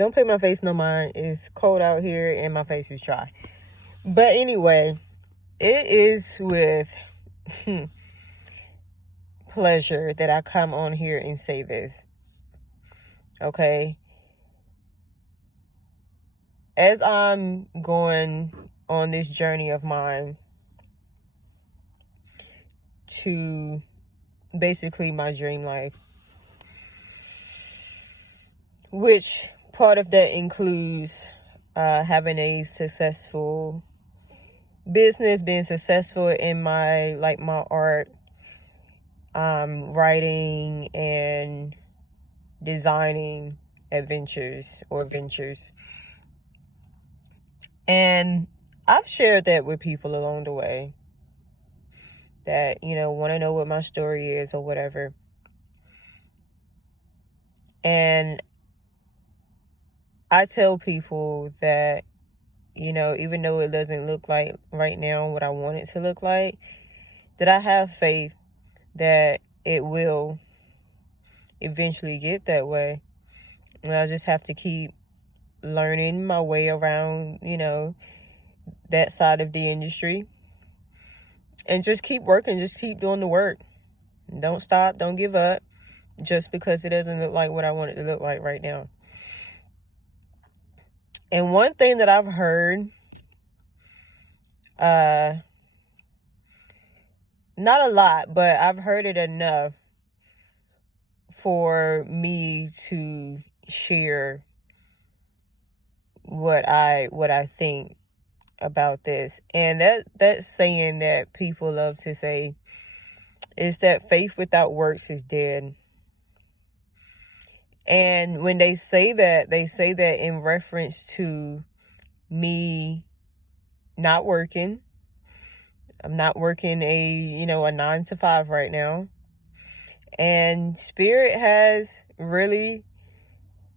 Don't pay my face no mind. It's cold out here and my face is dry. But anyway, it is with pleasure that I come on here and say this. Okay? As I'm going on this journey of mine to basically my dream life, which part of that includes having a successful business, being successful in my art, writing and designing ventures. And I've shared that with people along the way that, want to know what my story is or whatever. And I tell people that, even though it doesn't look like right now what I want it to look like, that I have faith that it will eventually get that way. And I just have to keep learning my way around, that side of the industry. And just keep working, just keep doing the work. Don't stop, don't give up, just because it doesn't look like what I want it to look like right now. And one thing that I've heard, not a lot, but I've heard it enough for me to share what I think about this. And that saying that people love to say is that faith without works is dead. And when they say that in reference to me not working. I'm not working a 9-to-5 right now. And Spirit has really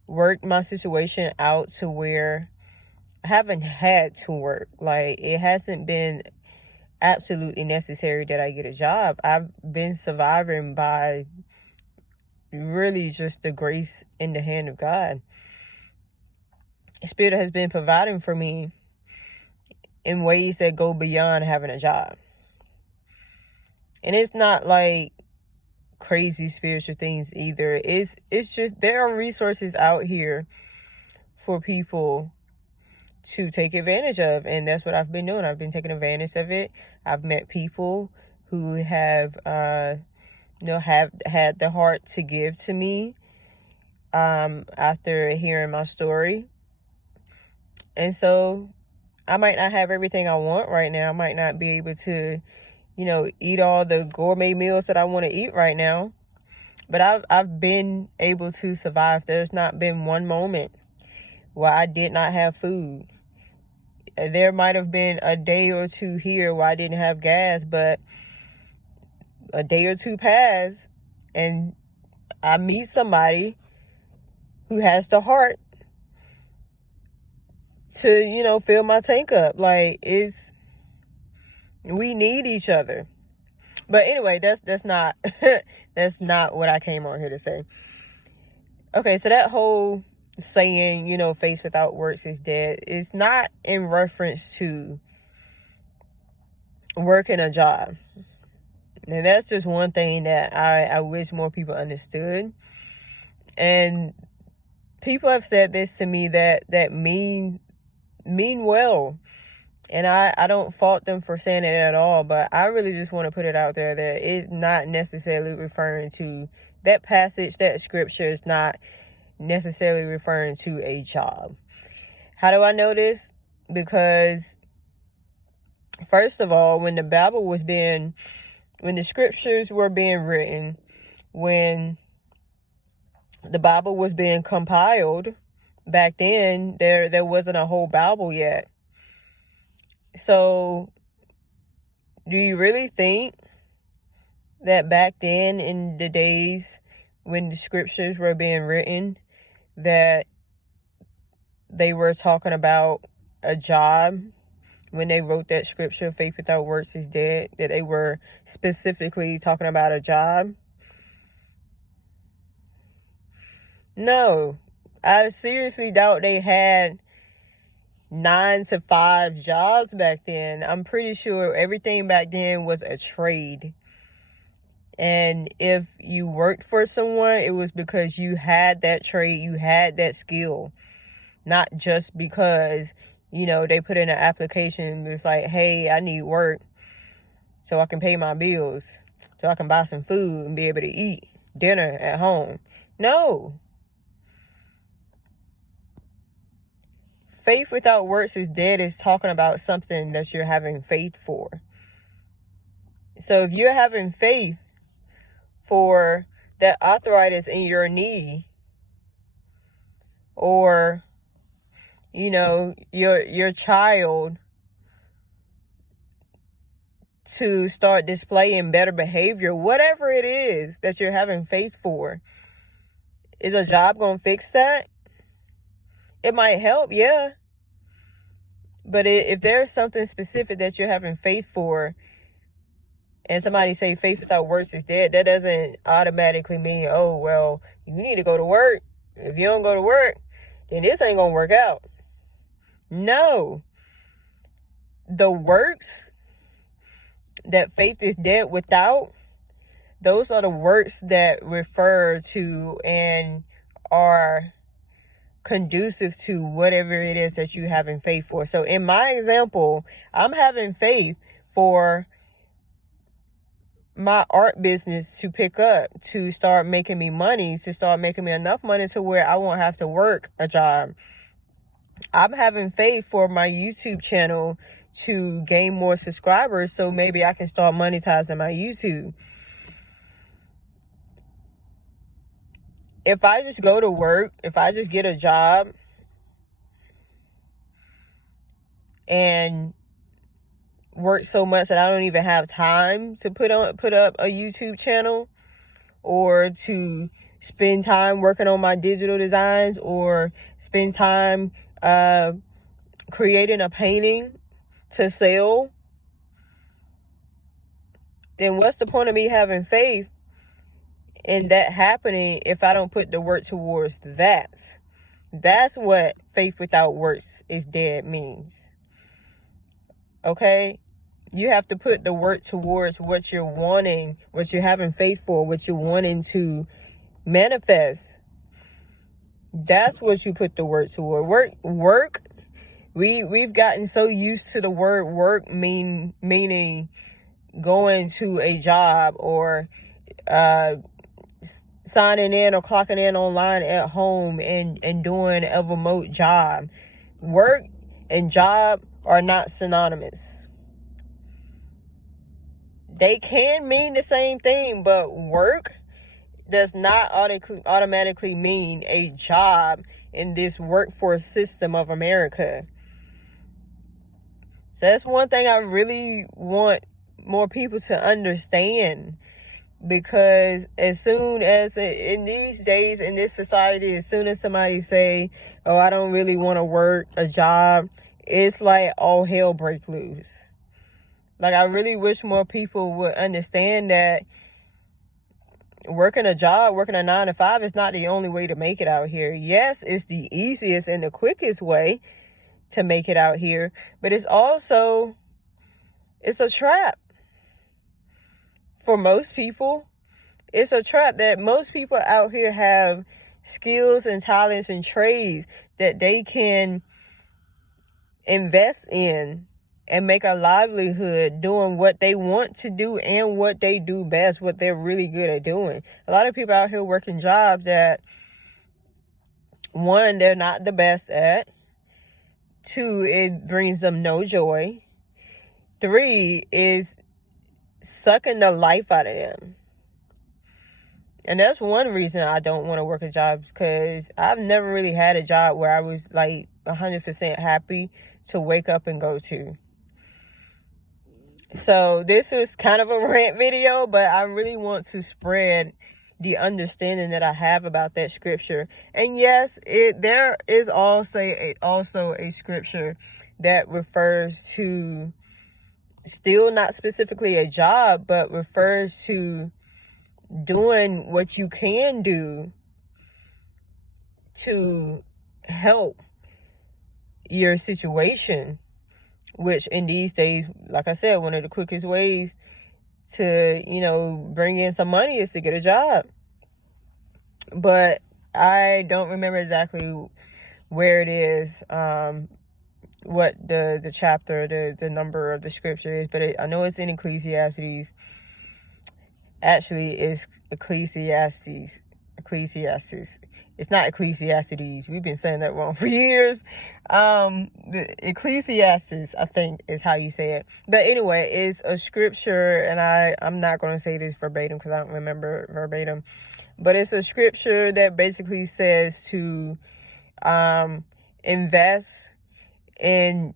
worked my situation out to where I haven't had to work. Like, it hasn't been absolutely necessary that I get a job. I've been surviving by really just the grace in the hand of God. Spirit has been providing for me in ways that go beyond having a job. And it's not like crazy spiritual things either. It's just there are resources out here for people to take advantage of, and that's what I've been doing. I've been taking advantage of it. I've met people who have have had the heart to give to me after hearing my story. And so I might not have everything I want right now. I might not be able to eat all the gourmet meals that I want to eat right now, but I've been able to survive. There's not been one moment where I did not have food. There might have been a day or two here where I didn't have gas, but a day or two pass and I meet somebody who has the heart to, fill my tank up. Like, we need each other. But anyway, that's not that's not what I came on here to say. Okay, so that whole saying, faith without works is dead, is not in reference to working a job. And that's just one thing that I wish more people understood. And people have said this to me that mean well. And I don't fault them for saying it at all, but I really just want to put it out there that it's not necessarily referring to that passage, that scripture is not necessarily referring to a job. How do I know this? Because first of all, when the scriptures were being written, when the Bible was being compiled, back then there wasn't a whole Bible yet. So, do you really think that back then, in the days when the scriptures were being written, that they were talking about a job? When they wrote that scripture, faith without works is dead, that they were specifically talking about a job? No. I seriously doubt they had 9 to 5 jobs back then. I'm pretty sure everything back then was a trade. And if you worked for someone, it was because you had that trade, you had that skill. Not just because, they put in an application and it's like, hey, I need work so I can pay my bills, so I can buy some food and be able to eat dinner at home. No. Faith without works is dead is talking about something that you're having faith for. So if you're having faith for that arthritis in your knee, or your child to start displaying better behavior, whatever it is that you're having faith for, is a job gonna fix that? It might help, yeah. But if there's something specific that you're having faith for, and somebody say faith without works is dead, that doesn't automatically mean, oh, well, you need to go to work. If you don't go to work, then this ain't gonna work out. No. The works that faith is dead without, those are the works that refer to and are conducive to whatever it is that you having faith for. So in my example, I'm having faith for my art business to pick up, to start making me money, to start making me enough money to where I won't have to work a job. I'm having faith for my YouTube channel to gain more subscribers so maybe I can start monetizing my YouTube. If I just go to work, if I just get a job and work so much that I don't even have time to put up a YouTube channel, or to spend time working on my digital designs, or spend time creating a painting to sell, then what's the point of me having faith in that happening if I don't put the work towards that? That's what faith without works is dead means. Okay? You have to put the work towards what you're wanting, what you're having faith for, what you're wanting to manifest. That's what you put the work toward. Work. We've gotten so used to the word work meaning going to a job, or signing in or clocking in online at home and doing a remote job. Work and job are not synonymous. They can mean the same thing, but work does not automatically mean a job in this workforce system of America. So that's one thing I really want more people to understand, because as soon as in these days, in this society, as soon as somebody say, oh, I don't really want to work a job, it's like all hell break loose. Like, I really wish more people would understand that working a job, working a 9 to 5 is not the only way to make it out here. Yes, it's the easiest and the quickest way to make it out here, but it's a trap. For most people, it's a trap that most people out here have skills and talents and trades that they can invest in and make a livelihood doing what they want to do and what they do best, what they're really good at doing. A lot of people out here working jobs that, one, they're not the best at. 2, it brings them no joy. 3, is sucking the life out of them. And that's one reason I don't want to work a job, because I've never really had a job where I was like 100% happy to wake up and go to. So this is kind of a rant video, but I really want to spread the understanding that I have about that scripture. And yes, there is also a scripture that refers to, still not specifically a job, but refers to doing what you can do to help your situation, which in these days, like I said, one of the quickest ways to, bring in some money is to get a job. But I don't remember exactly where it is, what the chapter, the number of the scripture is, but I know it's in Ecclesiastes. Actually, it's Ecclesiastes. It's not Ecclesiastes. We've been saying that wrong for years. The Ecclesiastes, I think, is how you say it. But anyway, it's a scripture, and I'm not going to say this verbatim because I don't remember verbatim. But it's a scripture that basically says to invest in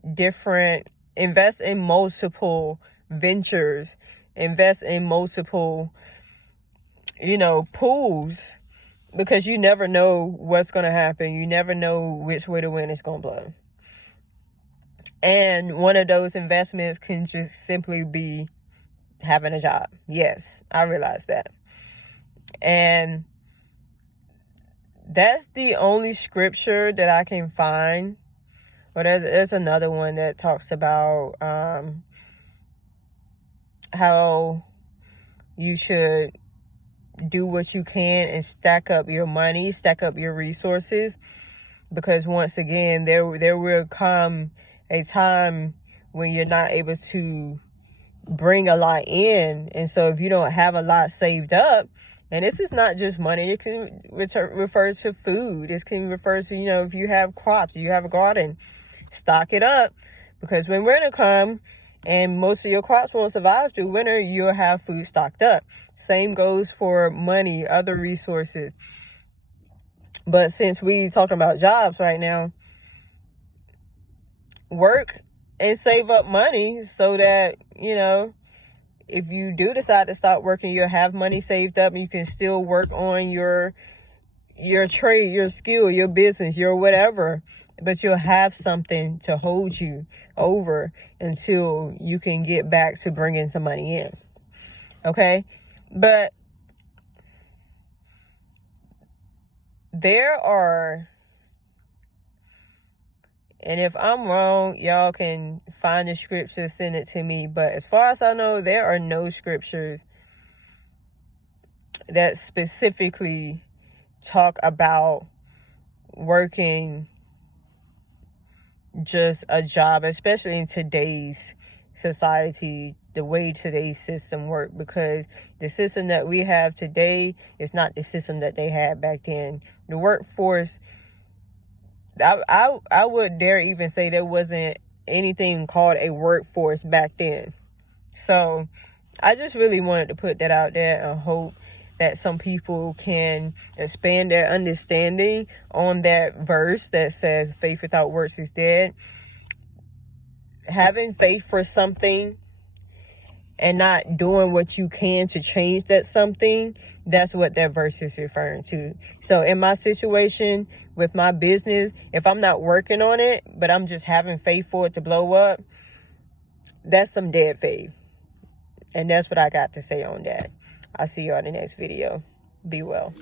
multiple ventures, invest in multiple, pools, because you never know what's going to happen. You never know which way the wind is going to blow. And one of those investments can just simply be having a job. Yes, I realize that. And that's the only scripture that I can find. But there's another one that talks about how you should do what you can and stack up your money, stack up your resources, because once again, there will come a time when you're not able to bring a lot in. And so if you don't have a lot saved up, and this is not just money, it can refer to food. This can refer to, if you have crops, you have a garden, stock it up, because when winter comes and most of your crops won't survive through winter, you'll have food stocked up. Same goes for money, other resources. But since we talking about jobs right now, work and save up money so that, if you do decide to stop working, you'll have money saved up and you can still work on your trade, your skill, your business, your whatever. But you'll have something to hold you over until you can get back to bringing some money in. Okay? But there are, and if I'm wrong, y'all can find the scripture, send it to me. But as far as I know, there are no scriptures that specifically talk about working just a job, especially in today's society, the way today's system works, because the system that we have today is not the system that they had back then. The workforce, I would dare even say there wasn't anything called a workforce back then. So I just really wanted to put that out there and hope that some people can expand their understanding on that verse that says faith without works is dead. Having faith for something and not doing what you can to change that something, that's what that verse is referring to. So in my situation with my business, if I'm not working on it, but I'm just having faith for it to blow up, that's some dead faith. And that's what I got to say on that. I'll see you on the next video. Be well.